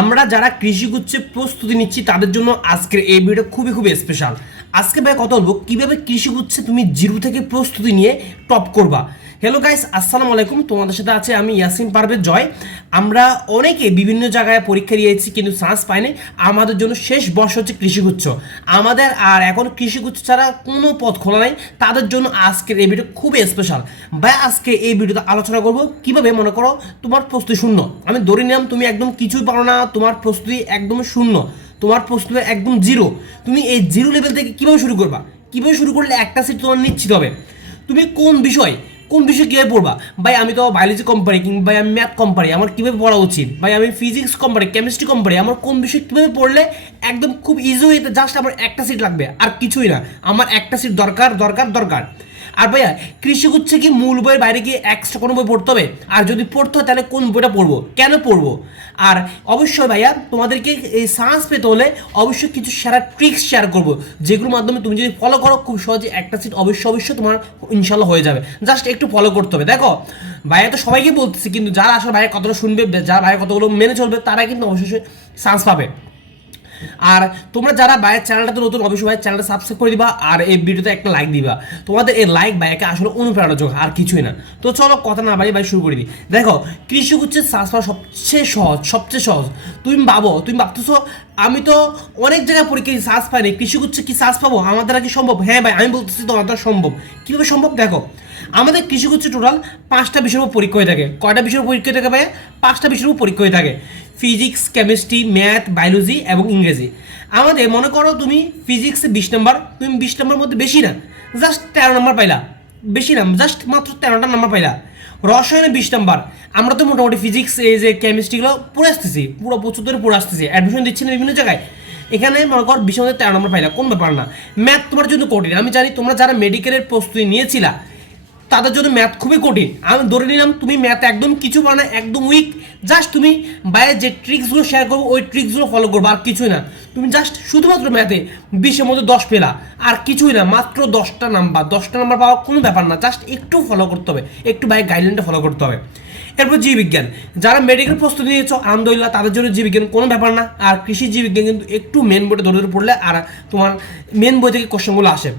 আমরা যারা কৃষিগুচ্ছে প্রস্তুতি নিচ্ছি তাদের জন্য আজকের এই ভিডিওটা খুবই খুবই স্পেশাল আজকে ভাই কথা বলব, কীভাবে কৃষিগুচ্ছে তুমি জিরো থেকে প্রস্তুতি নিয়ে টপ করবা। হ্যালো গাইস আসসালামু আলাইকুম। তোমাদের সাথে আছে আমি ইয়াসিন পারভেজ জয়। আমরা অনেকে বিভিন্ন জায়গায় পরীক্ষা দিয়েছি, কিন্তু চান্স পাইনি। আমাদের জন্য শেষ বর্ষ হচ্ছে কৃষিগুচ্ছ আমাদের আর এখন কৃষিগুচ্ছ ছাড়া কোনো পথ খোলা নাই। তাদের জন্য আজকের এই ভিডিও খুবই স্পেশাল ভাই, আজকে এই ভিডিওতে আলোচনা করব, কীভাবে মনে করো তোমার প্রস্তুতি শূন্য? আমি ধরে নিলাম তুমি একদম কিছুই পারো না, তোমার প্রস্তুতি একদম শূন্য। তোমার প্রস্তুতি একদম জিরো তুমি এই জিরো লেভেল থেকে কীভাবে শুরু করবা? কীভাবে শুরু করলে একটা সিট তোমার নিশ্চিত হবে? তুমি কোন বিষয়, কোন বিষয়ে কীভাবে পড়বা? ভাই, আমি তো বায়োলজি কোম্পানি কিংবা ভাই, আমি ম্যাথ কোম্পানি আমার কীভাবে পড়া উচিত? ভাই, আমি ফিজিক্স কোম্পানি কেমিস্ট্রি কোম্পানি আমার কোন বিষয়ে কীভাবে পড়লে একদম খুব ইজি হয়ে জাস্ট আমার একটা সিট লাগবে, আর কিছুই না। আমার একটা সিট দরকার দরকার দরকার। আর ভাইয়া কৃষি হচ্ছে কি মূল বইয়ের বাইরে গিয়ে এক্সট্রা কোনো বই পড়তে হবে? আর যদি পড়তে হয়, তাহলে কোন বইটা পড়ব? কেন পড়ব? আর অবশ্যই ভাইয়া, তোমাদেরকে এই সাহস পেতে হলে অবশ্যই কিছু সেরা ট্রিক্স শেয়ার করব। যেগুলোর মাধ্যমে তুমি যদি ফলো করো, খুব সহজে একটা সিট অবশ্যই অবশ্যই তোমার ইনশাল্লাহ হয়ে যাবে। জাস্ট একটু ফলো করতে হবে। দেখো, ভাইয়া তো সবাইকে বলতেছি, কিন্তু যারা আসলে ভাইয়া কতটা শুনবে, যারা ভাইয়া কতগুলো মেনে চলবে, তারা কিন্তু অবশ্যই চান্স পাবে। আর তোমরা যারা বাইরের চ্যানেলটাতে নতুন, অবশ্যই ভাই চ্যানেলটা সাবস্ক্রাইব করে দিবা আর এই ভিডিওতে একটা লাইক দিবা। তোমাদের এই লাইক ভাইয়াকে আসলে অনুপ্রেরণা যোগ আর কিছুই না। তো চলো কথা না বাড়ি ভাই শুরু করে। দিই দেখো কৃষি হচ্ছে চাষ পাওয়া সবচেয়ে সহজ সবচেয়ে সহজ। তুমি ভাবো, তুমি ভাবতেছো, আমি তো অনেক জায়গায় পরীক্ষা শ্বাস পাইনি। কৃষি হচ্ছে কি শ্বাস পাবো? আমার দ্বারা কি সম্ভব? হ্যাঁ ভাই, আমি বলতেছি তোমার দ্বারা সম্ভব। কীভাবে সম্ভব? দেখো, আমাদের কৃষি হচ্ছে টোটাল পাঁচটা বিষয়ের উপর পরীক্ষা হয়ে থাকে। কয়টা বিষয়ের পরীক্ষা হয়ে থাকে ভাইয়া? পাঁচটা বিষয়ের উপর পরীক্ষা হয়ে থাকে। ফিজিক্স, কেমিস্ট্রি, ম্যাথ, বায়োলজি এবং ইংরেজি। আমাদের মনে করো তুমি ফিজিক্সে বিশ নম্বর, তুমি বিশ নম্বর মধ্যে বেশি না জাস্ট তেরো নম্বর পাইলা। বেশি না জাস্ট মাত্র তেরোটা নম্বর পাইলা। রসায়নে বিশ নম্বর, আমরা তো মোটামুটি ফিজিক্স, এই যে কেমিস্ট্রিগুলো পড়ে আসতেছি, পুরো প্রচুর ধরে পড়ে আসতেছি অ্যাডমিশন দিচ্ছি না বিভিন্ন জায়গায়। এখানে মনে কর বিশের মধ্যে তেরো নম্বর পাইলা, কোন ব্যাপার না। ম্যাথ তোমার জন্য কঠিন, আমি জানি তোমরা যারা মেডিকেলের প্রস্তুতি নিয়েছিলা তাদের জন্য ম্যাথ খুবই কঠিন। আমি ধরে নিলাম, তুমি ম্যাথ একদম কিছু পারো না, একদম উইক জাস্ট তুমি বাইরে যে ট্রিক্সগুলো শেয়ার করব, ওই ট্রিক্সগুলো ফলো করব, আর কিছুই না। তুমি জাস্ট শুধুমাত্র ম্যাথে বিশের মধ্যে দশ পেলা, আর কিছুই না, মাত্র দশটা নাম্বার দশটা নাম্বার পাওয়া কোনো ব্যাপার না জাস্ট একটু ফলো করতে হবে, একটু বাইরে গাইডলাইনটা ফলো করতে হবে। এরপর জীববিজ্ঞান। যারা মেডিকেল প্রস্তুতি নিয়েছ, আলহামদুলিল্লাহ তাদের জন্য জীববিজ্ঞান কোনো ব্যাপার না, আর কৃষি জীববিজ্ঞান কিন্তু একটু মেন বইটা ধরে ধরে পড়লে আর তোমার মেন বই থেকে কোশ্চেনগুলো আসে।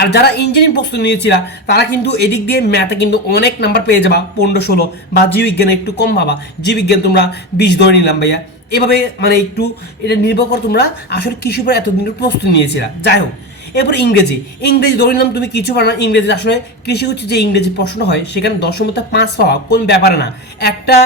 আর যারা ইঞ্জিনিয়ারিং প্রস্তুতি নিয়েছিলা, তারা কিন্তু এদিক দিয়ে ম্যাথে কিন্তু অনেক নাম্বার পেয়ে যাবা, পনেরো, ষোলো, বা জীববিজ্ঞানে একটু কম ভাবা। জীববিজ্ঞান তোমরা বিশ ধরে নিলাম ভাইয়া। এভাবে মানে একটু এটা নির্ভর করে তোমরা আসলে কৃষি উপর এতদিন প্রস্তুতি নিয়েছিলা। যাই হোক এরপর ইংরেজি। ইংরেজি ধরে নিলাম তুমি কিছু পারো না, ইংরেজি আসলে কৃষি হচ্ছে যে ইংরেজি প্রশ্ন হয়, সেখানে দশমতে পাঁচ পাওয়া কোন ব্যাপারে না। একটা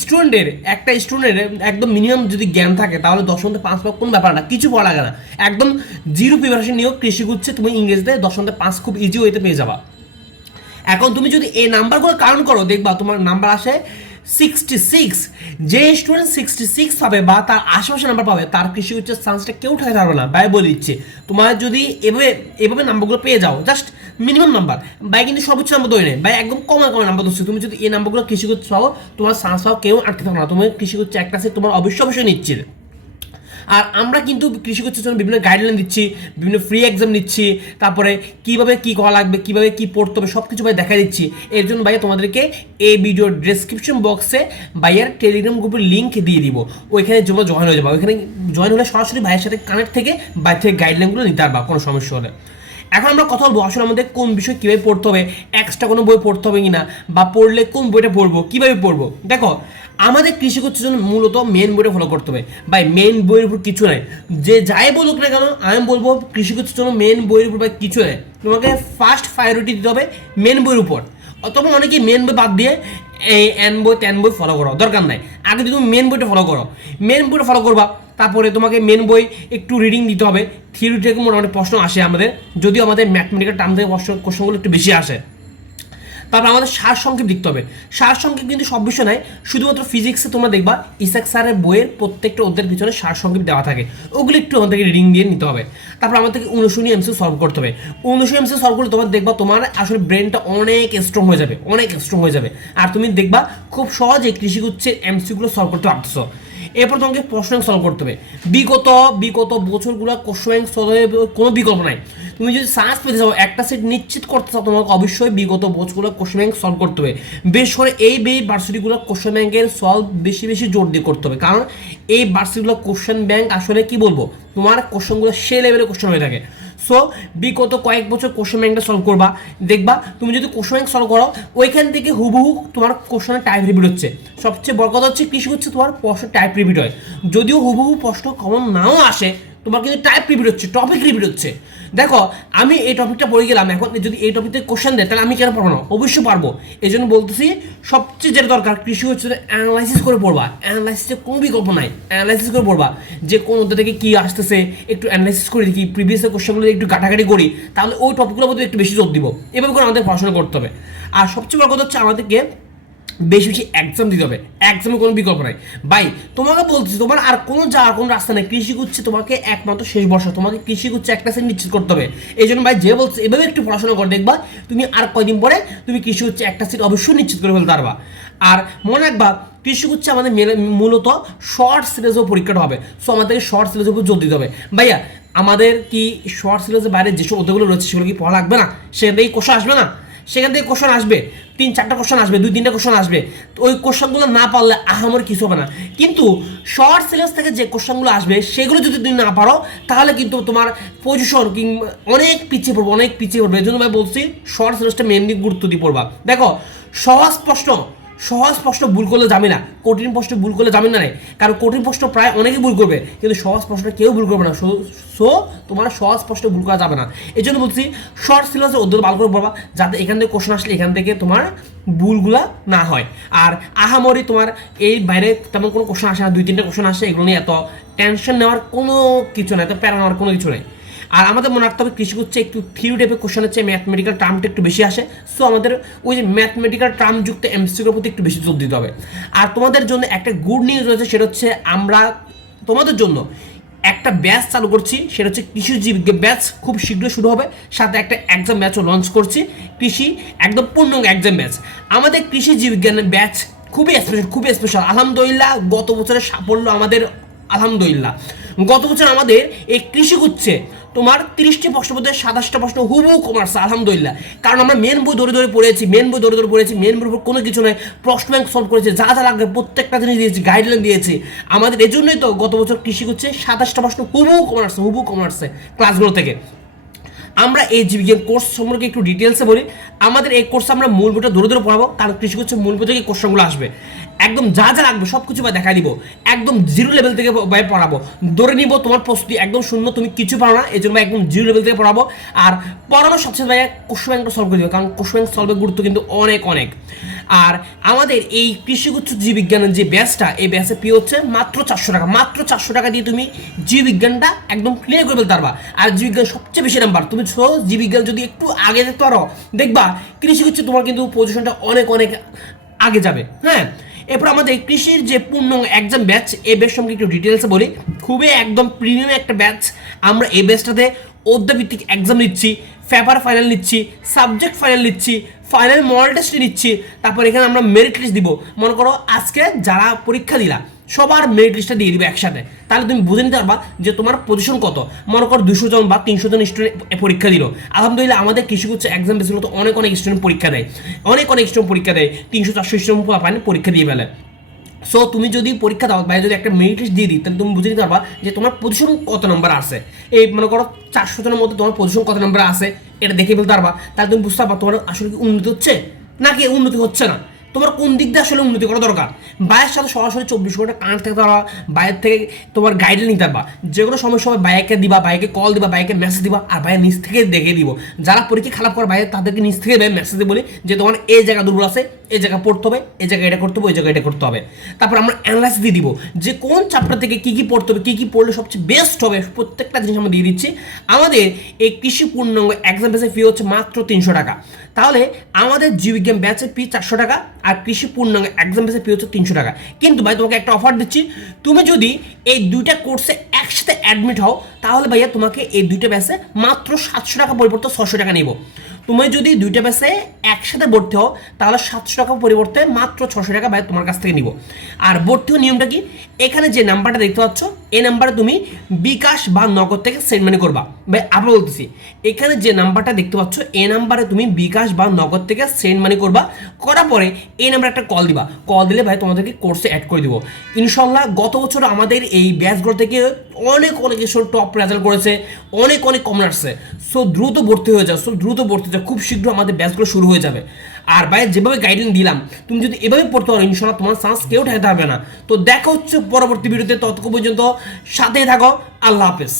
স্টুডেন্টের একটা স্টুডেন্টের একদম মিনিমাম যদি জ্ঞান থাকে, তাহলে দশমতে পাঁচ পাওয়া কোন ব্যাপার না, কিছু পড়া লাগে না। একদম জিরো প্রিপারেশন নিয়েও কৃষি হচ্ছে, তুমি ইংরেজিতে দশমতে পাঁচ খুব ইজি ওয়েতে পেয়ে যাবা। এখন তুমি যদি এই নাম্বারগুলো কারণ করো, দেখবা তোমার নাম্বার আসে সিক্সটি সিক্স যে স্টুডেন্ট সিক্সটি সিক্স হবে বা তার আশেপাশে নাম্বার পাবে, তার কৃষি হচ্ছে চান্সটা কেউ উঠাতে পারবে না। ব্যয় বলে দিচ্ছে, তোমার যদি এভাবে এভাবে নাম্বারগুলো পেয়ে যাও জাস্ট মিনিমাম নাম্বার বাই কিন্তু সর্বোচ্চ নাম্বার দই নেই বাই একদম কম কম নাম্বার ধরছে। তুমি যদি এই নাম্বারগুলো কৃষি উচ্চ পাও, তোমার চান্স পাও, কেউ আটকে থাকবে না। তুমি কৃষি উচ্চ একটা সে তোমার অবশ্যই অবশ্যই নিশ্চিত। আর আমরা কিন্তু কৃষি করছে জন্য বিভিন্ন গাইডলাইন দিচ্ছি, বিভিন্ন ফ্রি এক্সাম নিচ্ছি, তারপরে কীভাবে কি করা লাগবে, কীভাবে কি পড়তে হবে সব কিছু ভাই দেখা দিচ্ছি। এর জন্য ভাইয়া তোমাদেরকে এই ভিডিওর ডেসক্রিপশন বক্সে ভাইয়ার টেলিগ্রাম গ্রুপের লিঙ্ক দিয়ে দিব। ওইখানে জন্য জয়েন হয়ে যাবে। ওইখানে জয়েন হলে সরাসরি ভাইয়ের সাথে কানেক্ট থেকে বাইরে থেকে গাইডলাইনগুলো নিতে পারবা, কোনো সমস্যা হলে। এখন আমরা কথা বলব আসলে আমাদের কোন বিষয় কীভাবে পড়তে হবে এক্সট্রা কোনো বই পড়তে হবে কি না বা পড়লে কোন বইটা পড়ব, কীভাবে পড়ব। দেখো আমাদের কৃষি করছে জন্য মূলত মেন বইটা ফলো করতে হবে। ভাই মেন বইয়ের উপর কিছু নাই। যে যাই বলুক না কেন, আমি বলব কৃষি করছে জন্য মেন বইয়ের উপর ভাই কিছু নেই। তোমাকে ফার্স্ট প্রায়োরিটি দিতে হবে মেন বইয়ের উপর। অথবা অনেকে মেন বই বাদ দিয়ে এই এন বই টেন বই ফলো করো, দরকার নাই। আগে তুমি মেন বইটা ফলো করো। মেন বইটা ফলো করবা, তারপরে তোমাকে মেন বই একটু রিডিং দিতে হবে। থিওরি থেকে মোটামুটি প্রশ্ন আসে আমাদের। যদিও আমাদের ম্যাথমেটিক্যাল টার্ম থেকে প্রশ্ন কোশ্চেনগুলো একটু বেশি আসে। তারপর আমাদের সার সংক্ষেপ লিখতে হবে। সার সংক্ষেপ কিন্তু সব বিষয় নাই, শুধুমাত্র ফিজিক্সে তোমরা দেখবা, ইসাক স্যারের বইয়ের প্রত্যেকটা অধ্যায়ের পিছনে সার সংক্ষেপ দেওয়া থাকে। ওগুলো একটু আমাদেরকে রিডিং দিয়ে নিতে হবে। তারপর আমাদেরকে অনুশূনী এমসি সলভ করতে হবে। অনুশূনী এমসি সলভ করলে তোমার দেখবা তোমার আসলে ব্রেনটা অনেক স্ট্রং হয়ে যাবে, অনেক স্ট্রং হয়ে যাবে। আর তুমি দেখবা খুব সহজে কৃষিগুচ্ছের এমসিগুলো সলভ করতে পারতেছো। এরপর তোমাকে প্রশ্ন সলভ করতে হবে। বিগত বিগত বছরগুলো কোশ্চেন সলভের কোনো বিকল্প নাই। তুমি যদি সার্চ পেতে চাও, একটা সেট নিশ্চিত করতে চাও, তোমাকে অবশ্যই বিগত বোঝগুলো কোশ্চেন ব্যাংক সলভ করতে হবে। বেশ করে এই এই ভার্সিটিগুলো কোশ্চেন ব্যাংকের সলভ বেশি বেশি জোর দিয়ে করতে হবে। কারণ এই ভার্সিটিগুলো কোশ্চেন ব্যাংক আসলে কি বলব? তোমার কোশ্চেনগুলো সে লেভেলের কোশ্চেন হয়ে থাকে। সো বিগত কয়েক বছর কোশ্চেন ব্যাংকটা সলভ করবা। দেখবা, তুমি যদি কোশ্চেন ব্যাংক সলভ করো, ওইখান থেকে হুবহু তোমার কোশ্চেনের টাইপ রিপিট হচ্ছে। সবচেয়ে বড় কথা হচ্ছে কৃষি হচ্ছে? তোমার প্রশ্ন টাইপ রিপিট হয়। যদিও হুবহু প্রশ্ন কমন নাও আসে তোমার কিন্তু টাইপ রিপিট হচ্ছে টপিক রিপিট হচ্ছে। দেখো, আমি এই টপিকটা পড়ে গেলাম, এখন যদি এই টপিক থেকে কোশ্চেন দেয়, তাহলে আমি কেন পারব না? অবশ্যই পারব। এই জন্য বলতেছি, সবচেয়ে যেটা দরকার, কৃষি হচ্ছে অ্যানালাইসিস করে পড়বা। অ্যানালাইসিসের কোনো বিকল্প নাই। অ্যানালাইসিস করে পড়বা। যে কোন ওদের থেকে কী আসতেছে, একটু অ্যানালাইসিস করে দেখি প্রিভিয়াস কোশ্চেনগুলো একটু ঘাটাঘাটি করি, তাহলে ওই টপিকগুলোর মধ্যে একটু বেশি জোর দিব। এভাবে করে আমাদের পড়াশোনা করতে হবে। আর সবচেয়ে বড় কথা হচ্ছে আমাদেরকে বেশি বেশি এক্সাম দিতে হবে। এক্সামের কোনো বিকল্প নাই। ভাই, তোমাকে বলছি, তোমার আর কোনো যাওয়ার কোনো রাস্তা নেই। কৃষি করছে তোমাকে একমাত্র শেষ বর্ষ তোমাকে কৃষি করছে একটা সেট নিশ্চিত করতে হবে। এই জন্য ভাই, যে বলছে, এভাবে একটু পড়াশোনা করে দেখবা, তুমি আর কয়দিন পরে তুমি কৃষি হচ্ছে একটা সিট অবশ্যই নিশ্চিত করে ফেলতে পারবা। আর মনে রাখবা, কৃষি হচ্ছে আমাদের মেলে- মূলত শর্ট সিরিজেও পরীক্ষাটা হবে। সো আমাদেরকে শর্ট সিরিজের উপর জোর দিতে হবে। ভাইয়া, আমাদের কি শর্ট সিরিজের বাইরে যেসব অধ্যায়গুলো রয়েছে, সেগুলো কি পড়া লাগবে না? সেখান কোশ্চেন আসবে না? সেখান থেকে কোশ্চেন আসবে। তিন, চারটা কোশ্চেন আসবে, দুই, তিনটা কোশ্চেন আসবে। তো ওই কোশ্চেনগুলো না পারলে আহামর কিছু হবে না। কিন্তু শর্ট সিলেবাস থেকে যে কোশ্চেনগুলো আসবে, সেগুলো যদি তুমি না পারো, তাহলে কিন্তু তোমার পজিশন কিংবা অনেক পিছিয়ে পড়বে, অনেক পিছিয়ে পড়বে। এই জন্য আমি বলছি শর্ট সিলেবাসটা মেনলি গুরুত্ব দিয়ে পড়বা। দেখো, সহজ প্রশ্ন। সহজ প্রশ্ন ভুল করলে যাবে না, কঠিন প্রশ্ন ভুল করলে যাবে না। কারণ কঠিন প্রশ্ন প্রায় অনেকেই ভুল করবে, কিন্তু সহজ প্রশ্ন কেউ ভুল করবে না। সো তোমার সহজ প্রশ্ন ভুল করা যাবে না। এই জন্য বলছি শর্ট সিলেবাসে অধ্যয়ন ভালো করে পড়বা, যাতে এখান থেকে কোশ্চেন আসলে এখান থেকে তোমার ভুলগুলা না হয়। আর আহামরি তোমার এই বাইরে তেমন কোনো কোশ্চেন আসে না, দুই তিনটা কোশ্চেন আসে, এগুলো নিয়ে এত টেনশন নেওয়ার কোনো কিছু নেই, এত প্যারা নেওয়ার কোনো কিছু নেই। আর আমাদের মনে রাখতে হবে কৃষি হচ্ছে একটু থিওরি টাইপের কোশ্চেন হচ্ছে ম্যাথমেটিক্যাল টার্মটা একটু বেশি আসে। সো আমাদের ওই যে ম্যাথমেটিক্যাল টার্ম যুক্ত এমসিকিউর প্রতি একটু বেশি জোর দিতে হবে। আর তোমাদের জন্য একটা গুড নিউজ রয়েছে, সেটা হচ্ছে আমরা তোমাদের জন্য একটা ব্যাচ চালু করছি, সেটা হচ্ছে কৃষি জীবিকা ব্যাচ খুব শীঘ্র শুরু হবে। সাথে একটা এক্সাম ব্যাচও লঞ্চ করছি, কৃষি একদম পূর্ণাঙ্গ এক্সাম ব্যাচ আমাদের কৃষি জীববিজ্ঞানের ব্যাচ খুবই স্পেশাল খুবই স্পেশাল আলহামদুলিল্লাহ, গত বছরের সাফল্য আমাদের, আলহামদুলিল্লাহ। গত বছর আমাদের এই কৃষি গুচ্ছে তোমার তিরিশটি প্রশ্ন মধ্যে সাতাশটা প্রশ্ন হুবহু কমার্স আলহামদুলিল্লাহ। কারণ আমরা মেন বই ধরে ধরে পড়েছি মেন বই ধরে ধরে পড়েছি মেন উপর কোনো কিছু নয়, প্রশ্ন ব্যাংক সলভ করেছে, যা যা লাগবে প্রত্যেকটা জিনিস দিয়েছি গাইডলাইন দিয়েছি। আমাদের এই জন্যই তো গত বছর কৃষি করছে, সাতাশটা প্রশ্ন হুবহু কমার্সে হুবহু কমার্সে ক্লাসগুলো থেকে। আমরা এই জীবিকার কোর্স সম্পর্কে একটু ডিটেলসে বলি। আমাদের এই কোর্সে আমরা মূল বইটা ধরে ধরে পড়াবো, কারণ কৃষি হচ্ছে মূল বই থেকে কোশ্চেনগুলো আসবে। একদম যা যা লাগবে সব কিছু দেখা দিব। একদম জিরো লেভেল থেকে পড়াবো। ধরে নিব তোমার প্রস্তুতি, একদম শূন্য, তুমি কিছু পারো না এই জন্য একদম জিরো লেভেল থেকে পড়াবো। আর পড়ানোর সবচেয়ে ভাই কোশ্চেন ব্যাংকটা সলভ করে দিবে, কারণ কোশ্চেন ব্যাংক সলভের গুরুত্ব কিন্তু অনেক অনেক। আর আমাদের এই কৃষিগুচ্ছ জীববিজ্ঞানের যে ব্যাচটা এই ব্যাচের পি হচ্ছে মাত্র চারশো টাকা। মাত্র চারশো টাকা দিয়ে তুমি জীববিজ্ঞানটা একদম ক্লিয়ার করে ফেলতে পারবা। আর জীববিজ্ঞান সবচেয়ে বেশি নাম্বার তুমি ছো, জীববিজ্ঞান যদি একটু আগে দেখতে পারো, দেখবা কৃষি হচ্ছে তোমার কিন্তু পজিশনটা অনেক অনেক আগে যাবে। হ্যাঁ? এরপর আমাদের কৃষির যে পূর্ণ একজাম ব্যাচ এই ব্যাচ সঙ্গে একটু ডিটেলসে বলি। খুবই একদম প্রিমিয়াম একটা ব্যাচ আমরা এই ব্যাচটাতে অধ্যাভিত্তিক এক্সাম নিচ্ছি পেপার ফাইনাল নিচ্ছি সাবজেক্ট ফাইনাল নিচ্ছি ফাইনাল মডেল টেস্ট নিচ্ছি, তারপর এখানে আমরা মেরিট লিস্ট দিব। মনে করো আজকে যারা পরীক্ষা দিলা সবার মেরিট লিস্টটা দিয়ে দিবে একসাথে। তাহলে তুমি বুঝে নিতে পারবা যে তোমার পজিশন কত। মনে করো দুশো জন বা তিনশো জন স্টুডেন্ট পরীক্ষা দিল। আলহামদুলিল্লাহ আমাদের কৃষি হচ্ছে এক্সাম বেসগুলো তো অনেক অনেক স্টুডেন্ট পরীক্ষা দেয়। অনেক অনেক স্টুডেন্ট পরীক্ষা দেয়। তিনশো চারশো স্টুডেন্ট পরীক্ষা দিয়ে ফেলে। সো তুমি যদি পরীক্ষা দাও বাইরে যদি একটা মেরিট লিস্ট দিয়ে দিই, তাহলে তুমি বুঝে নিতে পারবা যে তোমার পজিশন কত নাম্বার আছে। এই মনে করো চারশো জনের মধ্যে তোমার পজিশন কত নাম্বার আছে, এটা দেখে ফেলতে পারবা। তাহলে তুমি বুঝতে পারবা তোমার আসলে কি উন্নতি হচ্ছে? নাকি উন্নতি হচ্ছে না? তোমার কোন দিক দিয়ে আসলে উন্নতি করা দরকার? বাইরের সাথে সরাসরি চব্বিশ ঘণ্টা কানেক্ট থাকতে পারবা, বাইরের থেকে তোমার গাইডলাইন নিতে পারবা। যে কোনো সময় সময় বাইকে দিবা, বাইকে কল দিবা, বাইকে মেসেজ দিবা, আর বাইরে নিচ থেকে দেখে দিব যারা পরীক্ষা খারাপ করে বাইরে, তাদেরকে নিচ থেকে মেসেজ দিয়ে বলি যে তোমার এই জায়গা দুর্বল আছে, এই জায়গা পড়তে হবে, এই জায়গায় এটা করতে হবে ওই জায়গায় এটা করতে হবে। তারপর আমরা অ্যানালাইস দিয়ে দিব যে কোন চ্যাপ্টার থেকে কী কী পড়তে হবে, কী কী পড়লে সবচেয়ে বেস্ট হবে, প্রত্যেকটা জিনিস আমরা দিয়ে দিচ্ছি। আমাদের এই কৃষি পূর্ণাঙ্গ এক্সাম ফি হচ্ছে মাত্র তিনশো টাকা। তাহলে আমাদের জীববিজ্ঞান ব্যাচের ফি চারশো টাকা আর কৃষি পূর্ণাঙ্গ এক্সাম বেসে ফি হচ্ছে তিনশো টাকা। কিন্তু ভাই, তোমাকে একটা অফার দিচ্ছি। তুমি যদি এই দুইটা কোর্সে একসাথে অ্যাডমিট হও, তাহলে ভাইয়া তোমাকে এই দুইটা ব্যাচে মাত্র সাতশো টাকা পরিবর্তে ছশো টাকা নিব। তুমি যদি দুইটা ব্যাচে একসাথে ভর্তি হও, তাহলে সাতশো টাকা পরিবর্তে মাত্র ছশো টাকা ভাই তোমার কাছ থেকে নিব। আর ভর্তি হওয়ার নিয়মটা কি? এখানে যে নাম্বারটা দেখতে পাচ্ছ, এই নাম্বারে তুমি বিকাশ বা নগদ থেকে সেন্ড মানি করবা। ভাই আবার বলতেছি, এখানে যে নাম্বারটা দেখতে পাচ্ছ, এই নাম্বারে তুমি বিকাশ বা নগদ থেকে সেন্ড মানি করবা। করার পরে এই নাম্বারে একটা কল দিবা। কল দিলে ভাই, তোমাদেরকে কোর্সে অ্যাড করে দিব। ইনশাল্লাহ গত বছর আমাদের এই ব্যাচগুলো থেকে অনেক অনেক টপ রেজাল্ট করেছে, অনেক অনেক কমন আসছে সো দ্রুত ভর্তি হয়ে যাও সো দ্রুত ভর্তি যাও খুব শীঘ্র আমাদের ব্যাচগুলো শুরু হয়ে যাবে। আর বাইরে যেভাবে গাইডলাইন দিলাম, তুমি যদি এভাবে পড়তে পারো, ইনশাল্লাহ তোমার চান্স কেউ ঠেকাতে পারবে না। তো দেখা হচ্ছে পরবর্তী ভিডিওতে ততক্ষণ পর্যন্ত সাথেই থাকো। আল্লাহ হাফেজ।